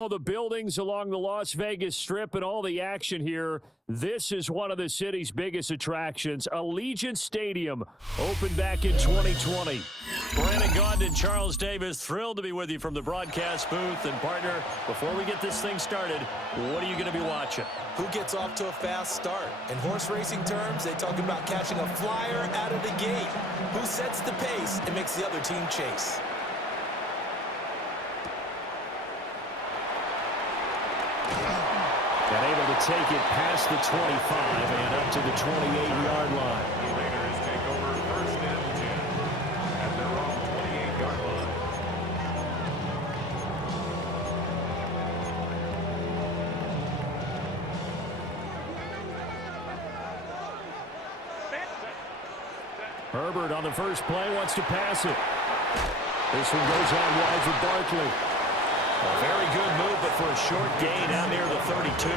All the buildings along the Las Vegas Strip and all the action here. This is one of the city's biggest attractions. Allegiant Stadium opened back in 2020. Brandon Gaudin and Charles Davis, thrilled to be with you from the broadcast booth. And partner, before we get this thing started, what are you going to be watching? Who gets off to a fast start? In horse racing terms, they talk about catching a flyer out of the gate. Who sets the pace and makes the other team chase? And able to take it past the 25 and up to the 28-yard line. The Raiders take over first and 10 at their own 28-yard line. Herbert on the first play wants to pass it. This one goes out wide for Barkley. A very good move, but for a short gain out near the 32.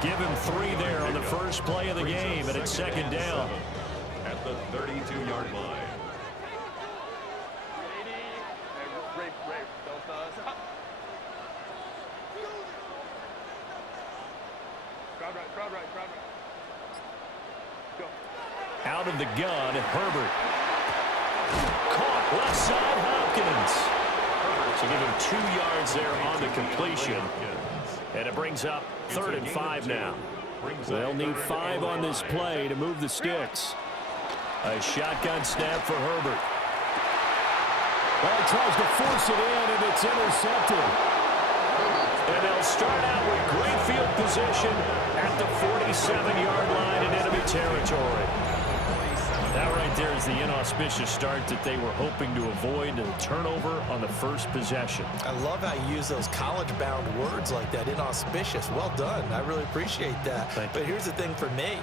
Give him 3 there on the first play of the game, and it's second down. At the 32-yard line. Out of the gun, Herbert. Caught left side, Hopkins. So give him 2 yards there on the completion. And it brings up 3rd and 5 now. They'll need 5 on this play to move the sticks. A shotgun snap for Herbert. Well, he tries to force it in, and it's intercepted. And they'll start out with great field position at the 47-yard line in enemy territory. That right there is the inauspicious start that they were hoping to avoid, a turnover on the first possession. I love how you use those college-bound words like that, inauspicious. Well done. I really appreciate that. But here's the thing for me.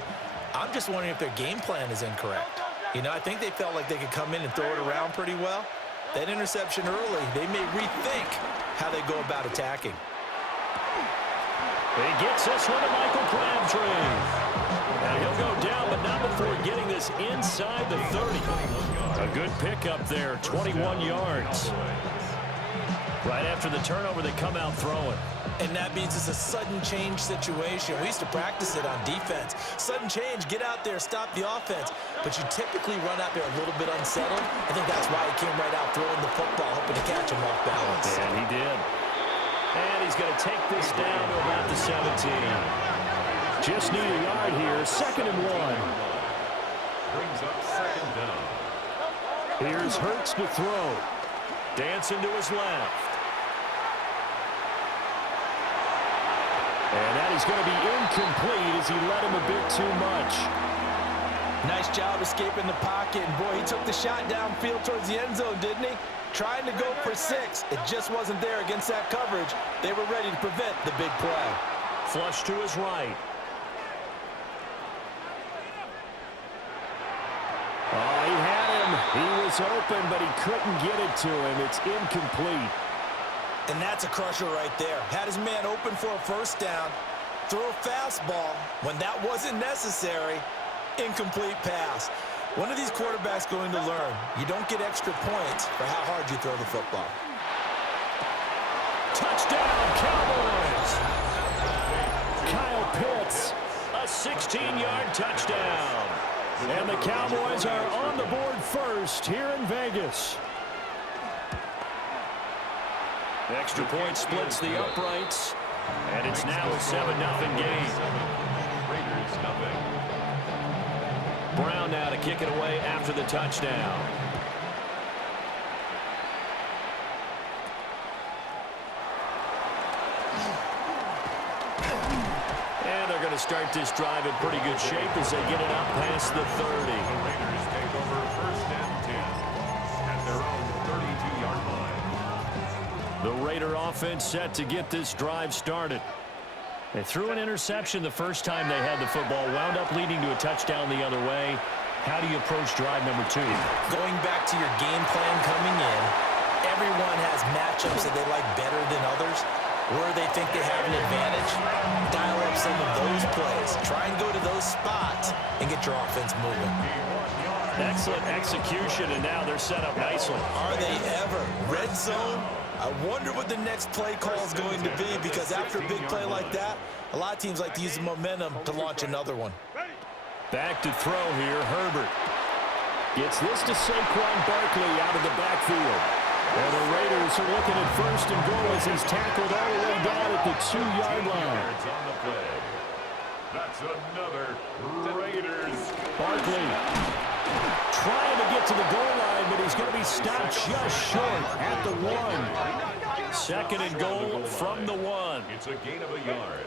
I'm just wondering if their game plan is incorrect. You know, I think they felt like they could come in and throw it around pretty well. That interception early, they may rethink how they go about attacking. He gets this one to Michael Crabtree. And he'll go down, but not before getting this inside the 30. A good pickup there, 21 yards. Right after the turnover, they come out throwing. And that means it's a sudden change situation. We used to practice it on defense. Sudden change, get out there, stop the offense. But you typically run out there a little bit unsettled. I think that's why he came right out throwing the football, hoping to catch him off balance. And he did. And he's going to take this down to about the 17. Just need a yard here, 2nd and 1. Brings up 2nd down. Here's Hurts to throw. Dancing to his left. And that is going to be incomplete as he led him a bit too much. Nice job escaping the pocket. And boy, he took the shot downfield towards the end zone, didn't he? Trying to go for 6. It just wasn't there against that coverage. They were ready to prevent the big play. Flush to his right. Oh, he had him. He was open, but he couldn't get it to him. It's incomplete. And that's a crusher right there. Had his man open for a first down. Throw a fastball when that wasn't necessary. Incomplete pass. One of these quarterbacks going to learn. You don't get extra points for how hard you throw the football. Touchdown, Cowboys! Kyle Pitts. A 16-yard touchdown. And the Cowboys are on the board first here in Vegas. Extra point splits the uprights. And it's now a 7-0 game. Raiders nothing. Brown now to kick it away after the touchdown. And they're going to start this drive in pretty good shape as they get it up past the 30. The Raiders take over first and 10 at their own 32-yard line. The Raider offense set to get this drive started. They threw an interception the first time they had the football, wound up leading to a touchdown the other way. How do you approach drive number 2? Going back to your game plan coming in, everyone has matchups that they like better than others. Where they think they have an advantage, dial up some of those plays. Try and go to those spots and get your offense moving. Excellent execution, and now they're set up nicely. Are they ever? Red zone, I wonder what the next play call is going to be, because after a big play like that, a lot of teams like to use the momentum to launch another one. Back to throw here, Herbert. Gets this to Saquon Barkley out of the backfield. And the Raiders are looking at first and goal as he's tackled all the way down at the 2-yard line. That's another Raiders. Barkley trying to get to the goal line, but he's going to be stopped just short at the 1. Second and goal from the 1. It's a gain of a yard.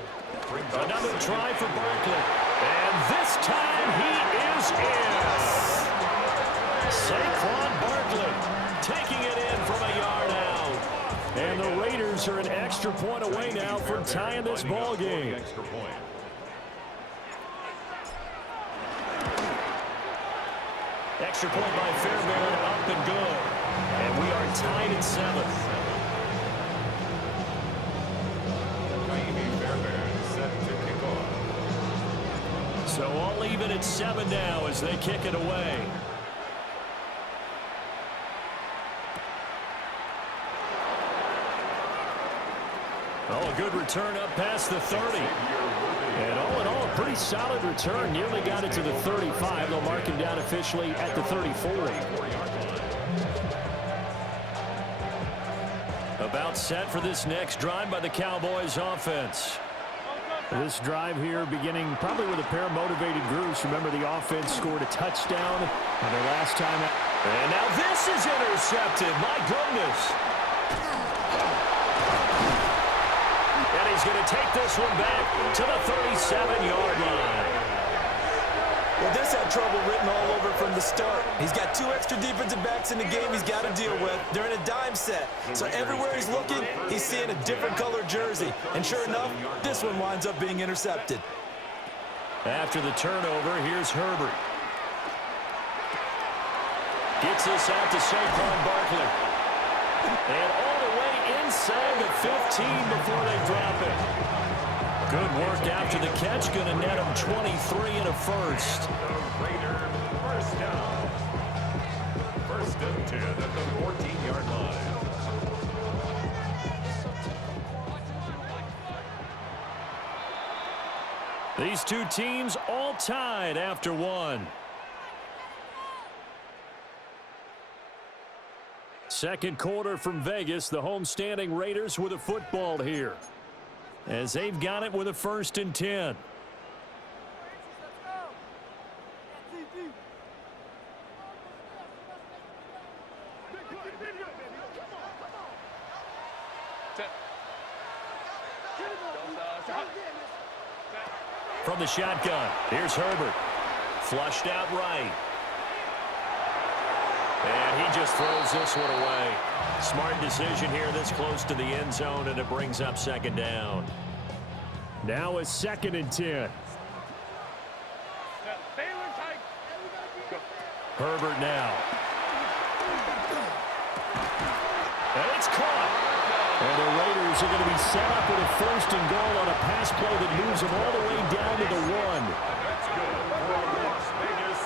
Another try for Barkley. And this time he is in. Saquon Barkley taking it in from a yard out. And the Raiders are an extra point away now from tying this ball game. Extra point by Fairbairn, up and good. And we are tied at 7. So all even at 7 now as they kick it away. Oh, a good return up past the 30. And all in all, a pretty solid return. Nearly got it to the 35. They'll mark him down officially at the 34. About set for this next drive by the Cowboys offense. This drive here beginning probably with a pair of motivated groups. Remember, the offense scored a touchdown on their last time out. And now this is intercepted. My goodness. And he's going to take this one back to the 37-yard line. Well, this had trouble written all over from the start. He's got 2 extra defensive backs in the game he's got to deal with. They're in a dime set. So everywhere he's looking, he's seeing a different color jersey. And sure enough, this one winds up being intercepted. After the turnover, here's Herbert. Gets this out to Saquon Barkley. And all the way inside the 15 before they drop it. Good work after the catch. Going to net him 23 and a first. The Raiders first down. First and 10 at the 14-yard line. These two teams all tied after 1. Second quarter from Vegas. The homestanding Raiders with a football here, as they've got it with a 1st and 10. From the shotgun, here's Herbert. Flushed out right. And he just throws this one away. Smart decision here this close to the end zone, and it brings up 2nd down. Now a 2nd and 10. Herbert now. And it's caught. And the Raiders are going to be set up with a 1st and goal on a pass play that moves them all the way down to the 1. That's good for Las Vegas.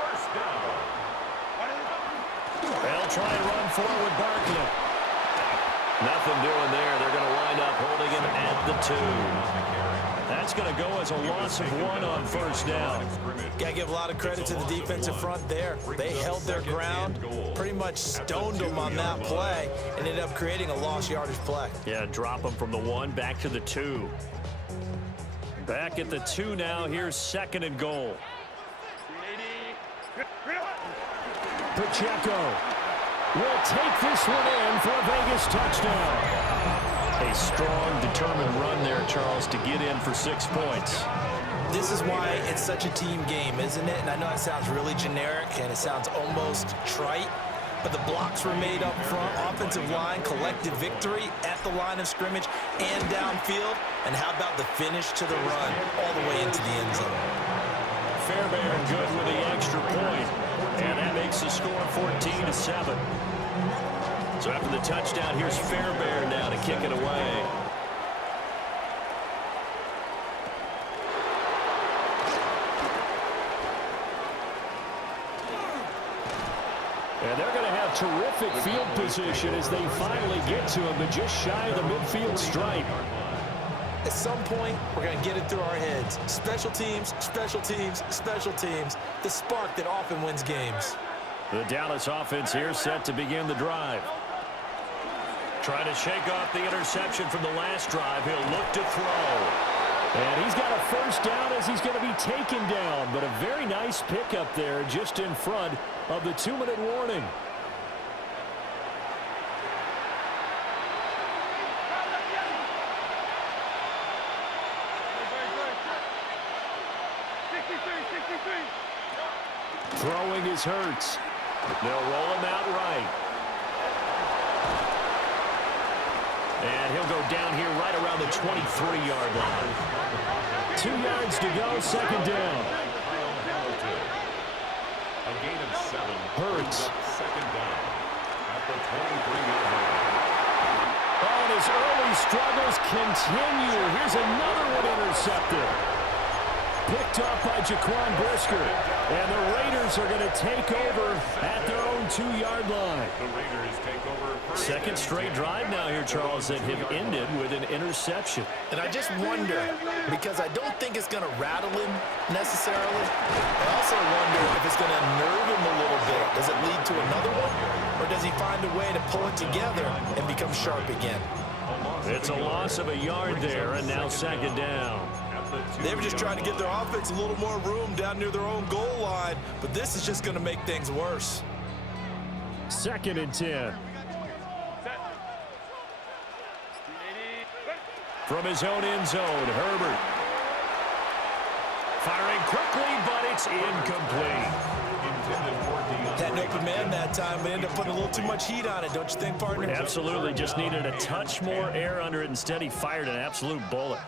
First down. They'll try and run forward with Barkley. Nothing doing there. They're going to wind up holding him at the 2. That's going to go as a loss of 1 on 1st down. Got to give a lot of credit to the defensive front there. They held their ground, pretty much stoned them on that play, and ended up creating a lost yardage play. Yeah, drop them from the 1 back to the 2. Back at the 2 now. Here's 2nd and goal. Pacheco will take this one in for a Vegas touchdown. A strong, determined run there, Charles, to get in for 6 points. This is why it's such a team game, isn't it? And I know it sounds really generic and it sounds almost trite, but the blocks were made up front, offensive line, collected victory at the line of scrimmage and downfield. And how about the finish to the run all the way into the end zone? Fairbairn good with the extra point, and that makes the score 14-7. So after the touchdown, here's Fairbairn now to kick it away. And they're going to have terrific field position as they finally get to him, but just shy of the midfield stripe. At some point, we're going to get it through our heads. Special teams, special teams, special teams. The spark that often wins games. The Dallas offense here set to begin the drive. Trying to shake off the interception from the last drive. He'll look to throw. And he's got a first down as he's going to be taken down. But a very nice pickup there just in front of the 2-minute warning. Throwing is Hurts. They'll roll him out right. And he'll go down here right around the 23-yard line. 2 yards to go, second down. A gain of 7. Hurts. Second down at the 23-yard line. Oh, and his early struggles continue. Here's another one intercepted. Picked off by Jaquan Brisker. And the Raiders are going to take over at their own 2-yard line. The Raiders take over. Second straight drive now here, Charles, that have ended with an interception. And I just wonder, because I don't think it's going to rattle him necessarily. I also wonder if it's going to nerve him a little bit. Does it lead to another one? Or does he find a way to pull it together and become sharp again? It's a loss of a yard there, and now second down. They were just trying to get their offense a little more room down near their own goal line, but this is just going to make things worse. Second and 10. From his own end zone, Herbert. Firing quickly, but it's incomplete. Had an open man that time, but ended up putting a little too much heat on it, don't you think, partner? Absolutely, just needed a touch more air under it. Instead, he fired an absolute bullet.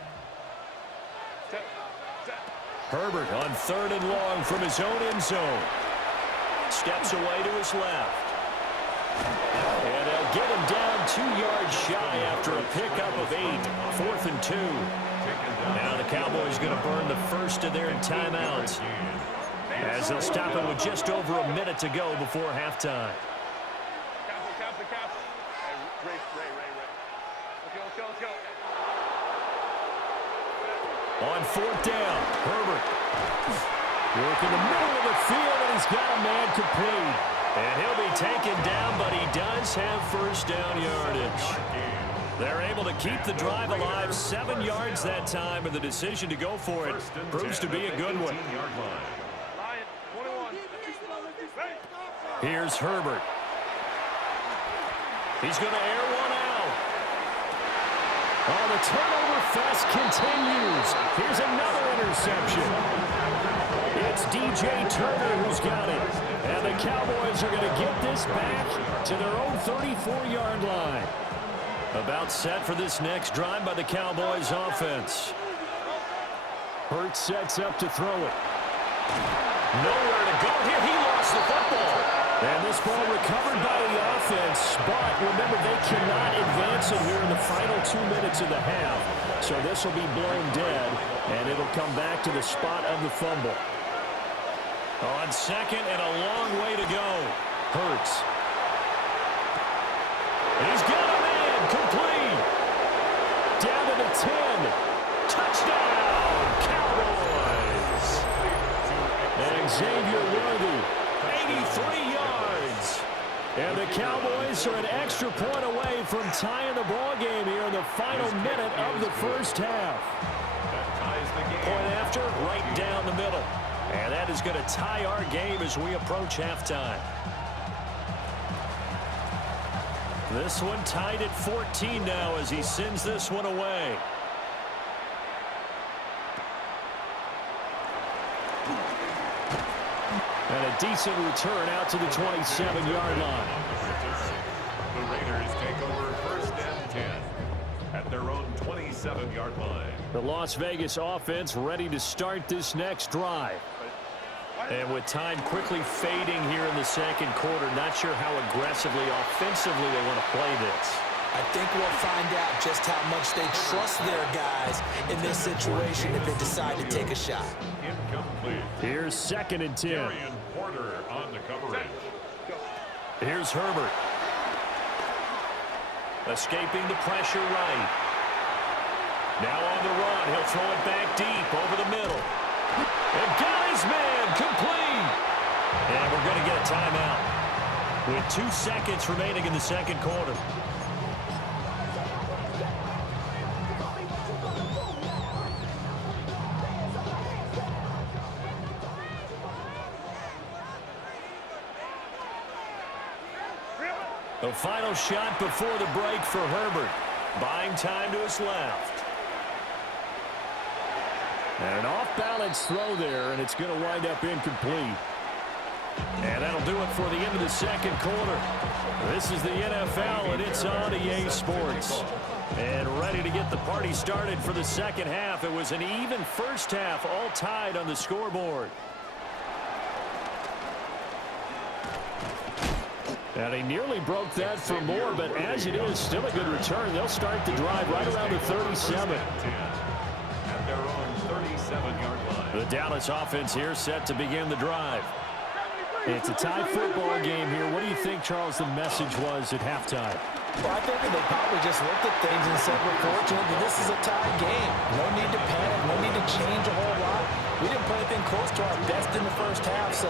Herbert on third and long from his own end zone. Steps away to his left. And they'll get him down 2 yards shy after a pickup of 8. 4th and 2. Now the Cowboys going to burn the first of their timeouts, as they'll stop it with just over a minute to go before halftime. On 4th down, Herbert. Working the middle of the field, and he's got a man complete. And he'll be taken down, but he does have first down yardage. They're able to keep the drive alive. 7 yards that time, and the decision to go for it proves to be a good one. Here's Herbert. He's going to air one out. Oh, the turnover fest continues. Here's another interception. It's DJ Turner who's got it. And the Cowboys are going to get this back to their own 34-yard line. About set for this next drive by the Cowboys offense. Hurts sets up to throw it. Nowhere to go here. He lost the football. And this ball recovered by the offense. But remember, they cannot advance it here in the final 2 minutes of the half. So this will be blown dead, and it'll come back to the spot of the fumble. On second and a long way to go. Hurts. He's got a man complete. Down to the 10. Touchdown, Cowboys. And Xavier Worthy. 83 yards. And the Cowboys are an extra point away from tying the ball game here in the final minute of the first half. Point after, right down the middle. And that is going to tie our game as we approach halftime. This one tied at 14 now as he sends this one away. And a decent return out to the 27-yard line. The Raiders take over first and 10 at their own 27-yard line. The Las Vegas offense ready to start this next drive. And with time quickly fading here in the second quarter, not sure how aggressively, offensively they want to play this. I think we'll find out just how much they trust their guys in this situation if they decide to take a shot. Incomplete. Here's second and 10. Darian Porter on the coverage. Here's Herbert. Escaping the pressure right. Now on the run. He'll throw it back deep over the middle. And got his man complete. And we're going to get a timeout with 2 seconds remaining in the second quarter. The final shot before the break for Herbert. Buying time to his left. And an off-balance throw there, and it's going to wind up incomplete. And that'll do it for the end of the second quarter. This is the NFL, and it's on EA Sports. And ready to get the party started for the second half. It was an even first half, all tied on the scoreboard. And he nearly broke that for more, but as it is, still a good return. They'll start the drive right around the 37. At their own 37-yard line. The Dallas offense here set to begin the drive. It's a tie football game here. What do you think, Charles, the message was at halftime? Well, I think they probably just looked at things and said, we're fortunate that this is a tie game. No need to panic, no need to change a whole lot. We didn't play anything close to our best in the first half, so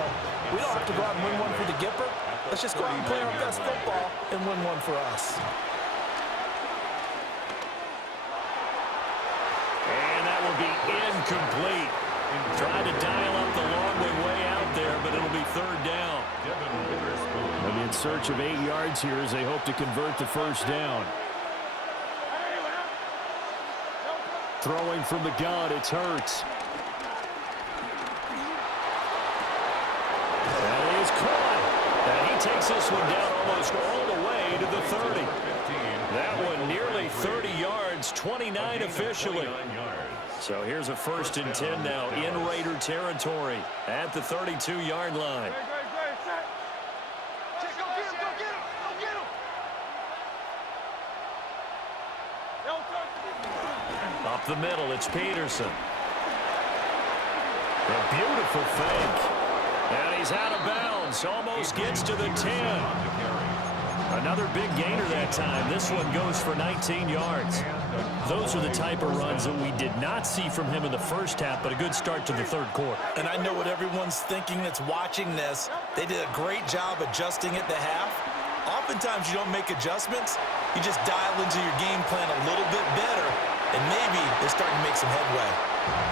we don't have to go out and win one for the Gipper. Let's just go out and play our best football and win one for us. And that will be incomplete. Trying to dial up the long way out there, but it'll be third down. They'll be in search of 8 yards here as they hope to convert the first down. Throwing from the gun, it's Hurts. That is caught. And he takes this one down almost all the way to the 30. That one nearly 30 yards, 29 officially. So here's a 1st and 10 now in Raider territory at the 32-yard line. Up the middle, it's Peterson. A beautiful fake. And he's out of bounds. Almost gets to the 10. Another big gainer that time. This one goes for 19 yards. Those are the type of runs that we did not see from him in the first half, but a good start to the third quarter. And I know what everyone's thinking that's watching this. They did a great job adjusting at the half. Oftentimes you don't make adjustments. You just dial into your game plan a little bit better, and maybe they're starting to make some headway.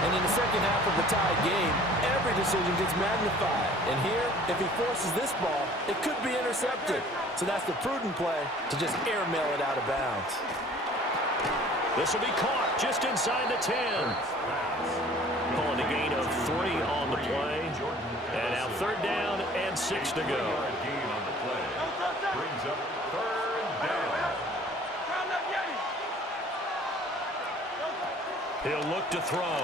And in the second half of the tie game, every decision gets magnified. And here, if he forces this ball, it could be intercepted. So that's the prudent play to just airmail it out of bounds. This will be caught just inside the 10. Pulling a gain of 3 on the play. And now 3rd down and 6 to go. Gain on the play. Brings up 3rd down. He'll look to throw.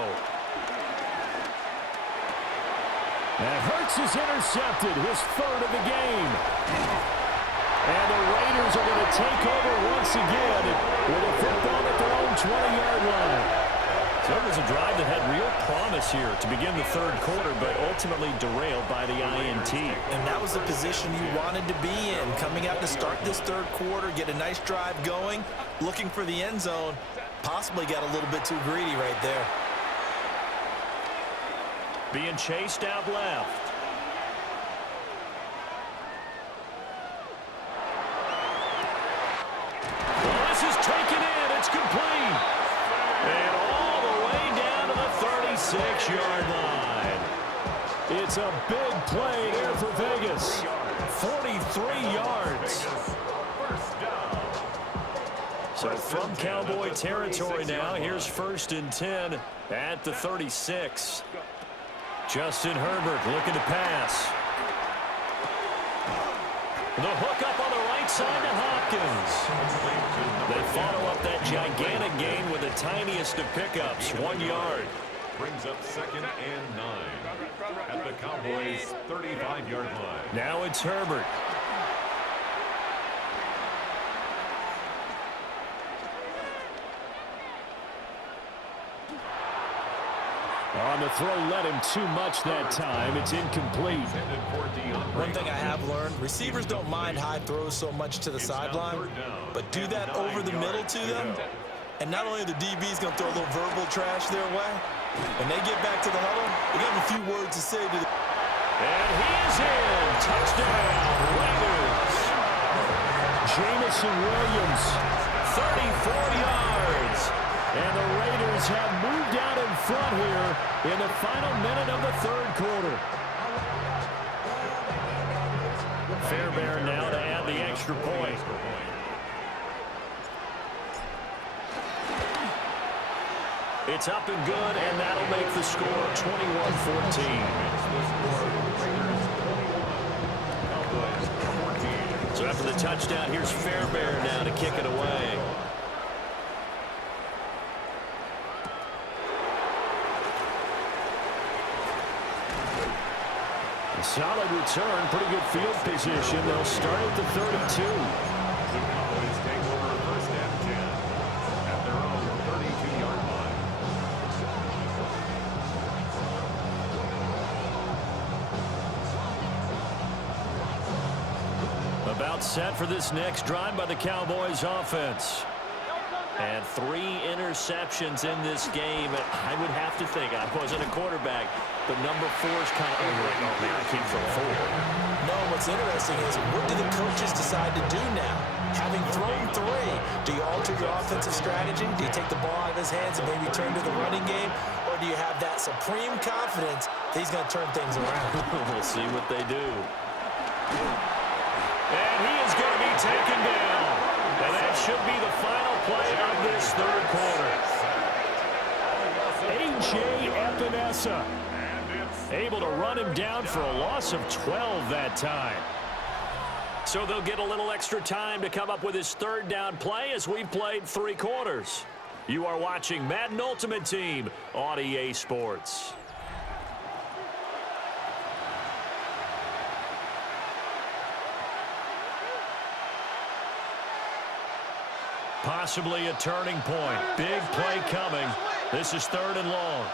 And Hurts is intercepted, his 3rd of the game. And the Raiders are going to take over once again with a football at their own 20-yard line. So it was a drive that had real promise here to begin the third quarter, but ultimately derailed by the INT. And that was the position you wanted to be in, coming out to start this third quarter, get a nice drive going, looking for the end zone. Possibly got a little bit too greedy right there. Being chased out left. Well, this is taken in. It's complete. And all the way down to the 36-yard line. It's a big play there for Vegas. 43 yards. So from Cowboy territory now, here's 1st and 10 at the 36. Justin Herbert looking to pass. The hook up on the right side to Hopkins. They follow up that gigantic gain with the tiniest of pickups, 1 yard. Brings up 2nd and 9 at the Cowboys' 35-yard line. Now it's Herbert. On the throw, led him too much that time. It's incomplete. One thing I have learned, receivers don't mind high throws so much to the sideline, but do that over the middle to them, and not only are the DBs going to throw a little verbal trash their way, when they get back to the huddle, they have a few words to say to the... And he is in. Touchdown, Raiders. Jamison Williams, 34 yards. And the Raiders have moved out in front here in the final minute of the third quarter. Fairbairn now to add the extra point. It's up and good, and that'll make the score 21-14. So after the touchdown, here's Fairbairn now to kick it away. A solid return, pretty good field position. They'll start at the 32. The Cowboys take over first and 10 at their own 32-yard line. About set for this next drive by the Cowboys offense. And 3 interceptions in this game. I would have to think, I wasn't a quarterback, but number 4 is kind of over it. Oh, man, I came from 4. No, what's interesting is, what do the coaches decide to do now? Having thrown 3, do you alter your offensive strategy? Do you take the ball out of his hands and maybe turn to the running game? Or do you have that supreme confidence that he's going to turn things around? We'll see what they do. And he is going to be taken down. And that should be the final play of this third quarter. A.J. Epinesa able to run him down for a loss of 12 that time. So they'll get a little extra time to come up with his third down play as we played 3 quarters. You are watching Madden Ultimate Team on EA Sports. Possibly a turning point. Big play coming. This is 3rd and long.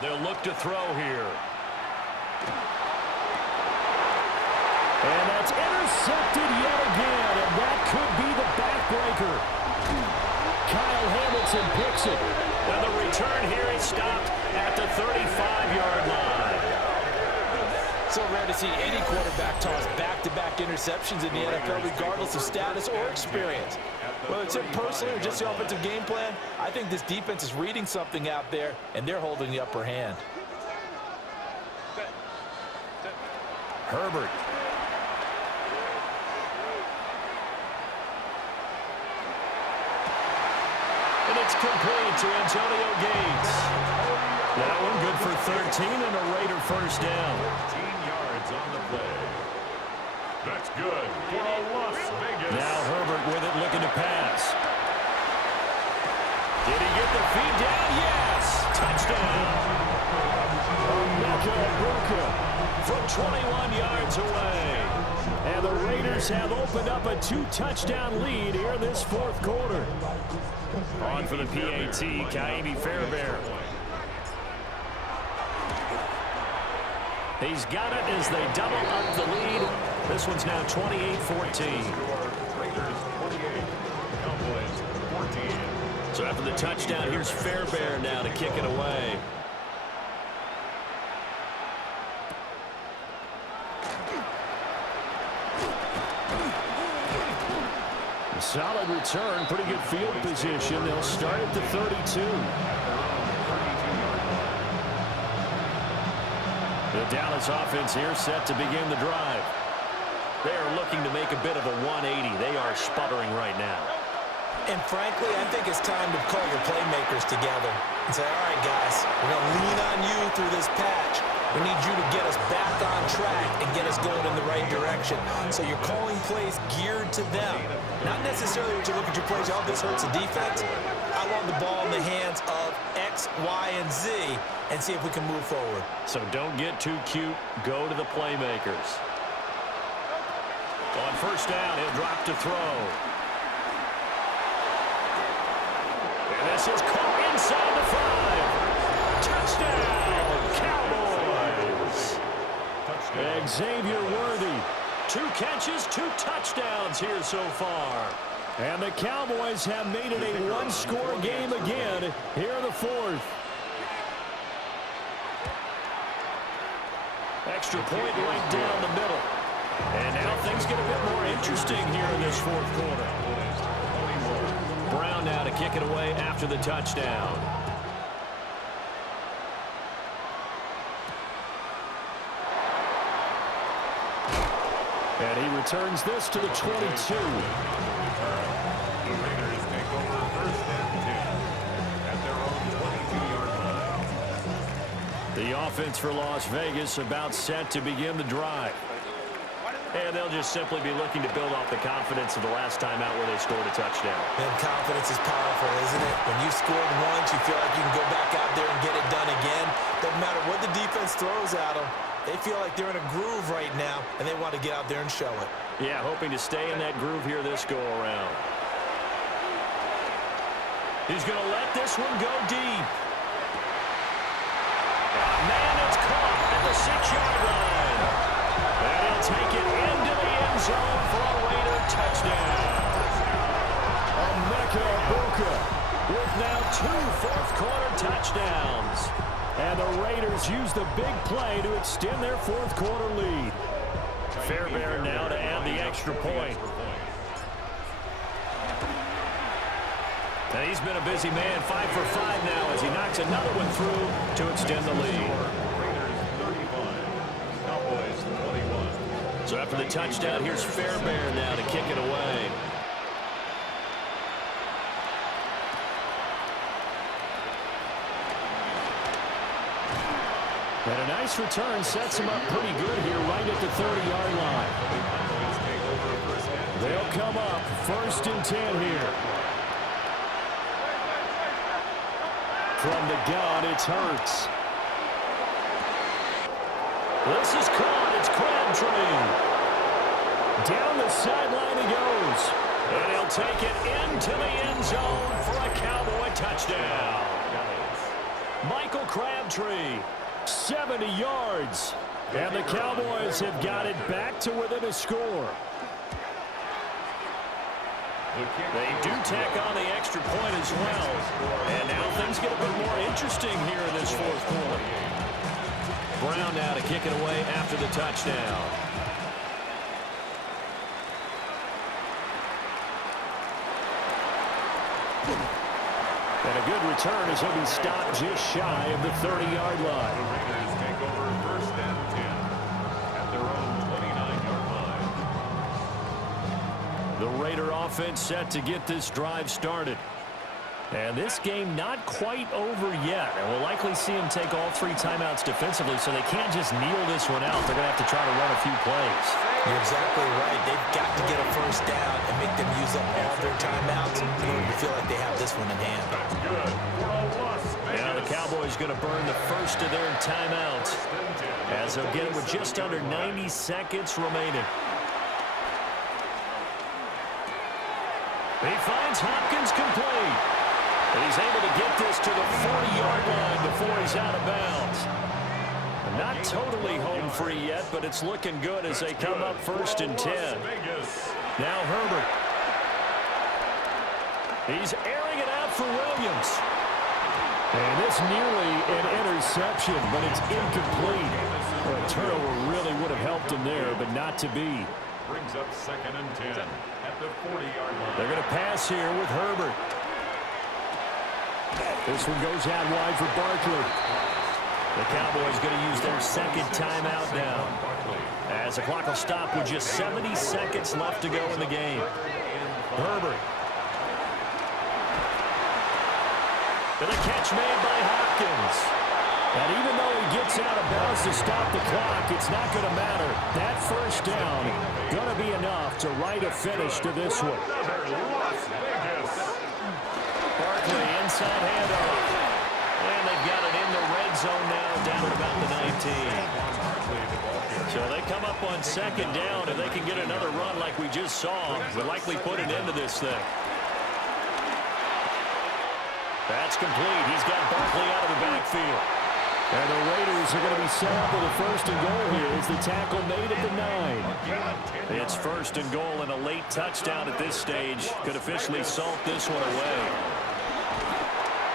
They'll look to throw here. And that's intercepted yet again, and that could be the backbreaker. Kyle Hamilton picks it. And the return here is stopped at the 35-yard line. So rare to see any quarterback toss back-to-back interceptions in the NFL, regardless of status or experience. Whether it's him personally or just the offensive game plan, I think this defense is reading something out there, and they're holding the upper hand. Herbert. And it's complete to Antonio Gates. That one good for 13 and a Raider first down. 13 yards on the play. That's good for Las Vegas. Now Herbert with it, looking to pass. Did he get the feed down? Yes! Touchdown! From 21 yards away. And the Raiders have opened up a 2-touchdown lead here in this 4th quarter. On for the PAT, Kaimi Fairbairn. He's got it as they double up the lead. This one's now 28-14. Raiders 28, Cowboys 14. So after the touchdown, here's Fairbairn now to kick it away. Solid return, pretty good field position. They'll start at the 32. The Dallas offense here set to begin the drive. They are looking to make a bit of a 180. They are sputtering right now. And frankly, I think it's time to call your playmakers together and say, all right, guys, we're going to lean on you through this patch. We need you to get us back on track and get us going in the right direction. So you're calling plays geared to them. Not necessarily what you look at your plays, oh, this hurts the defense. I want the ball in the hands of X, Y, and Z and see if we can move forward. So don't get too cute. Go to the playmakers. On first down, he'll drop to throw. And this is caught inside the 5. Touchdown, Cowboys. Xavier Worthy. 2 catches, 2 touchdowns here so far. And the Cowboys have made it a one-score game again here in the 4th. Extra point right down the middle. And now things get a bit more interesting here in this 4th quarter. Brown now to kick it away after the touchdown. And he returns this to the 22. The Raiders take over first and 10 at their own 22-yard line. The offense for Las Vegas about set to begin the drive. And they'll just simply be looking to build off the confidence of the last time out where they scored a touchdown. And confidence is powerful, isn't it? When you scored once, you feel like you can go back out there and get it done again. Doesn't matter what the defense throws at them. They feel like they're in a groove right now, and they want to get out there and show it. Yeah, hoping to stay in that groove here this go-around. He's going to let this one go deep. Man, it's caught at the 6-yard line. And he'll take it into the end zone for a Raider touchdown. Emeka Egbuka with now 2 fourth-quarter touchdowns. And the Raiders use the big play to extend their 4th-quarter lead. Fairbairn now to add the extra point. And he's been a busy man, 5 for 5 now as he knocks another one through to extend the lead. Raiders 35, Cowboys 21. So after the touchdown, here's Fairbairn now to kick it away. And a nice return sets him up pretty good here right at the 30-yard line. They'll come up 1st and 10 here. From the gun, it's Hurts. This is caught. It's Crabtree. Down the sideline he goes. And he'll take it into the end zone for a Cowboy touchdown. Michael Crabtree. 70 yards. And the Cowboys have got it back to within a score. They do tack on the extra point as well. And now things get a bit more interesting here in this 4th quarter. Brown now to kick it away after the touchdown. And a good return as he'll be stopped just shy of the 30-yard line. The Raiders take over first and 10 at their own 29-yard line. The Raider offense set to get this drive started. And this game not quite over yet. And we'll likely see him take all 3 timeouts defensively, so they can't just kneel this one out. They're going to have to try to run a few plays. You're exactly right. They've got to get a first down and make them use up all their timeouts in order to feel like they have this one in hand. That's good. Now the Cowboys going to burn the first of their timeouts as they'll get it with just under 90 seconds remaining. He finds Hopkins complete. And he's able to get this to the 40-yard line before he's out of bounds. Not totally home free yet, but it's looking good as they come up 1st and 10. Now Herbert. He's airing it out for Williams. And it's nearly an interception, but it's incomplete. Well, a turnover really would have helped him there, but not to be. Brings up 2nd and 10 at the 40-yard line. They're going to pass here with Herbert. This one goes out wide for Barkley. The Cowboys going to use their 2nd timeout now, as the clock will stop with just 70 seconds left to go in the game. Herbert. And the catch made by Hopkins. And even though he gets out of bounds to stop the clock, it's not going to matter. That first down going to be enough to write a finish to this one. Barkley inside handoff. And they've got it in the red zone now, down at about the 19. So they come up on second down. If they can get another run like we just saw, they'll likely put an end to this thing. That's complete. He's got Barkley out of the backfield. And the Raiders are going to be set up with a first and goal here as the tackle made at the 9. It's first and goal, and a late touchdown at this stage could officially salt this one away.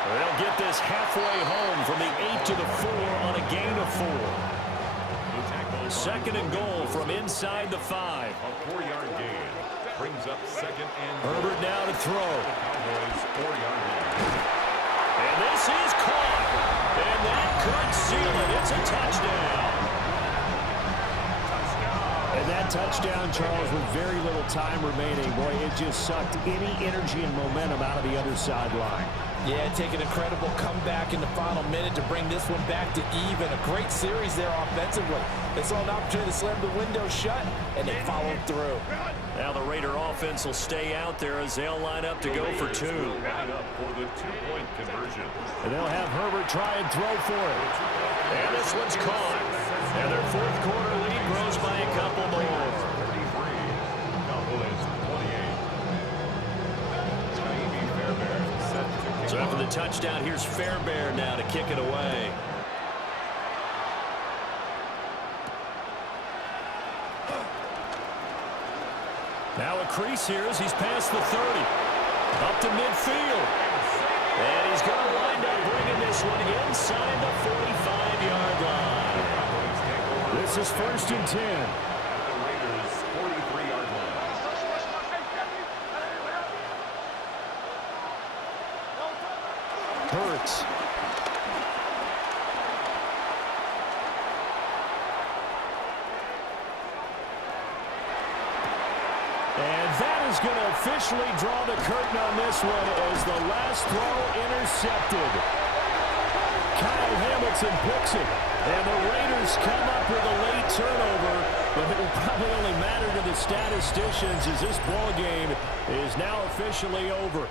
They'll get this halfway home from the 8 to the 4 on a gain of 4. Second and goal from inside the 5. A 4-yard gain brings up second and Herbert now to throw. Cowboys 4-yard line. And this is caught. And that could seal it. It's a touchdown. And that touchdown, Charles, with very little time remaining. Boy, it just sucked any energy and momentum out of the other sideline. Yeah, take an incredible comeback in the final minute to bring this one back to even. A great series there offensively. They saw an opportunity to slam the window shut, and they followed through. Now the Raider offense will stay out there as they'll line up to go for 2. Line up for the 2-point conversion. And they'll have Herbert try and throw for it. And this one's caught. And their fourth quarter lead grows by a couple more. 33. Cowboys 28. So after the touchdown, here's Fairbairn now to kick it away. Now a crease here as he's past the 30. Up to midfield. And he's going to wind up bringing this one inside the 45-yard line. This is first and 10. At the Raiders' 43-yard line. Hurts. And that is going to officially draw the curtain on this one as the last throw intercepted. Kyle Hamilton picks it. And the Raiders come up with a late turnover, but it will probably only matter to the statisticians as this ball game is now officially over.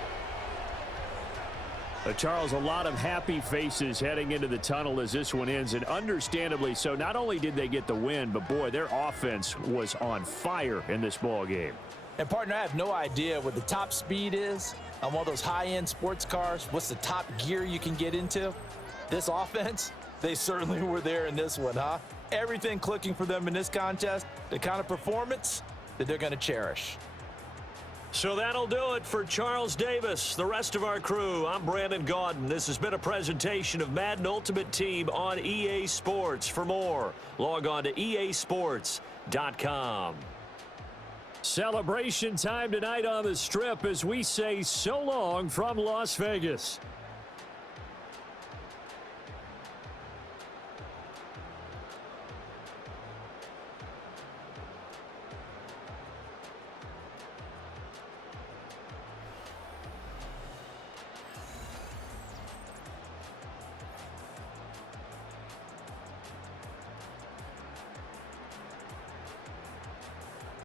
Charles, a lot of happy faces heading into the tunnel as this one ends, and understandably so. Not only did they get the win, but boy, their offense was on fire in this ball game. And partner, I have no idea what the top speed is on one of those high-end sports cars. What's the top gear you can get into? This offense, they certainly were there in this one, huh? Everything clicking for them in this contest, the kind of performance that they're going to cherish. So that'll do it for Charles Davis, the rest of our crew. I'm Brandon Gaudin. This has been a presentation of Madden Ultimate Team on EA Sports. For more, log on to easports.com. Celebration time tonight on the Strip as we say so long from Las Vegas.